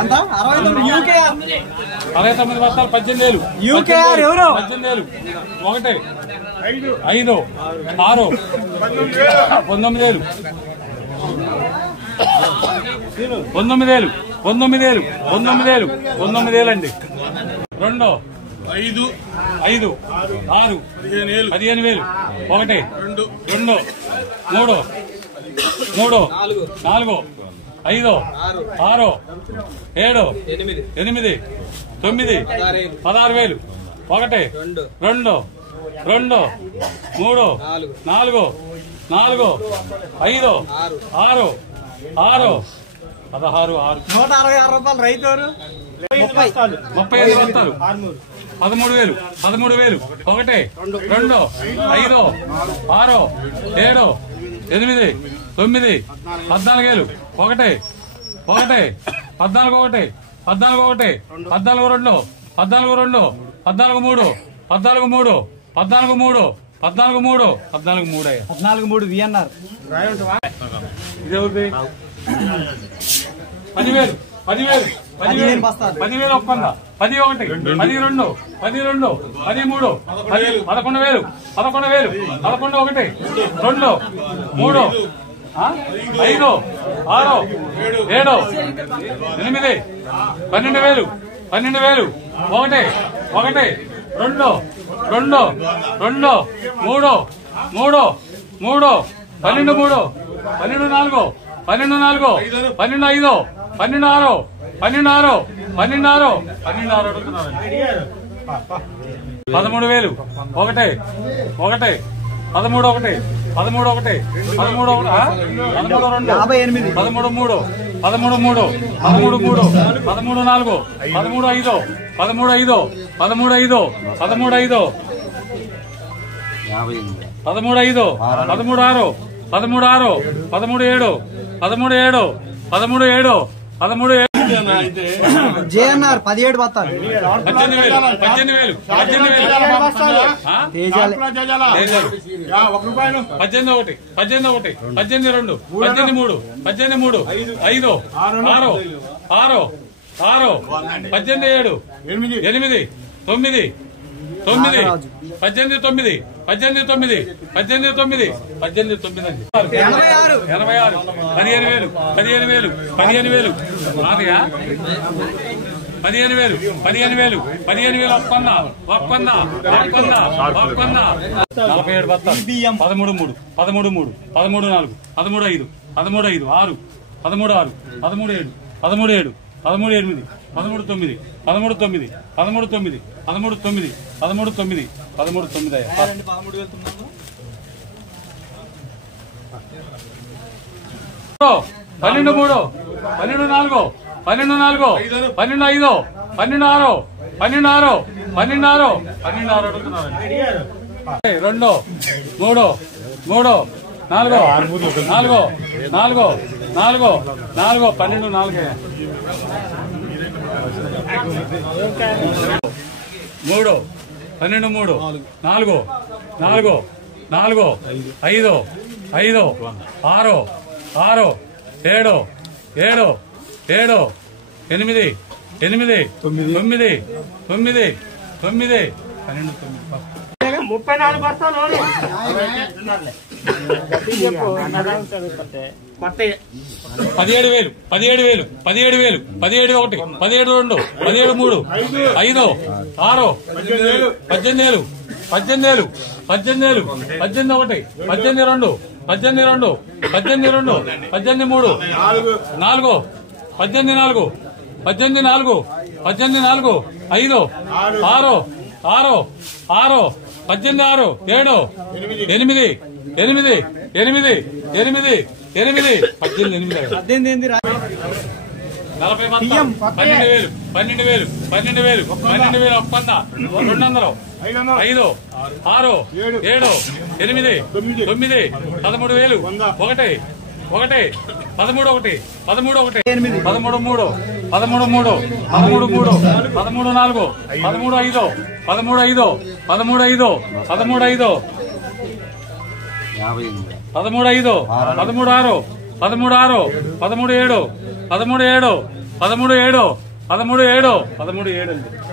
ఎంత 69 యూకేఆర్ 69 బస్తాలు 18,000 యూకేఆర్ ఎవరు 18,000 1 5 6 19,000 19,000 అండి 2 5 6 15,000 1 2 3 4 5 6 7 8 9 16,000 1 2 3 4 5 6 16 166 రూపాయలు రైతు 35 బస్తాలు 13,000 1 2 5 6 7 8 9 14,000 1 14 2 14 విఎన్ఆర్ ఇదేవుది 10,000 15 బస్తాలు 10,000 ఒప్పంద 11 12 13 11 11,000 1 2 3 5 6 7 8 12,000 1 2 2 3 12 జేఎన్ఆర్ 17 బస్తాలు 18,000 తేజాలే 18 1 18 2 18 3 5 6 18 7 8 9 18 9 18 ఒప్పంద 47 బస్తాలు 13 3 13 4 13 5 13 7 13 9 34 బస్తాలు 17,000 17 1 17 2 17 3 5 6 18,000 18 1 18 2 18 3 4 5 6 6 18 7 13 6 13,6 13,7 13,7 13,7 13,7 13,7 అండి.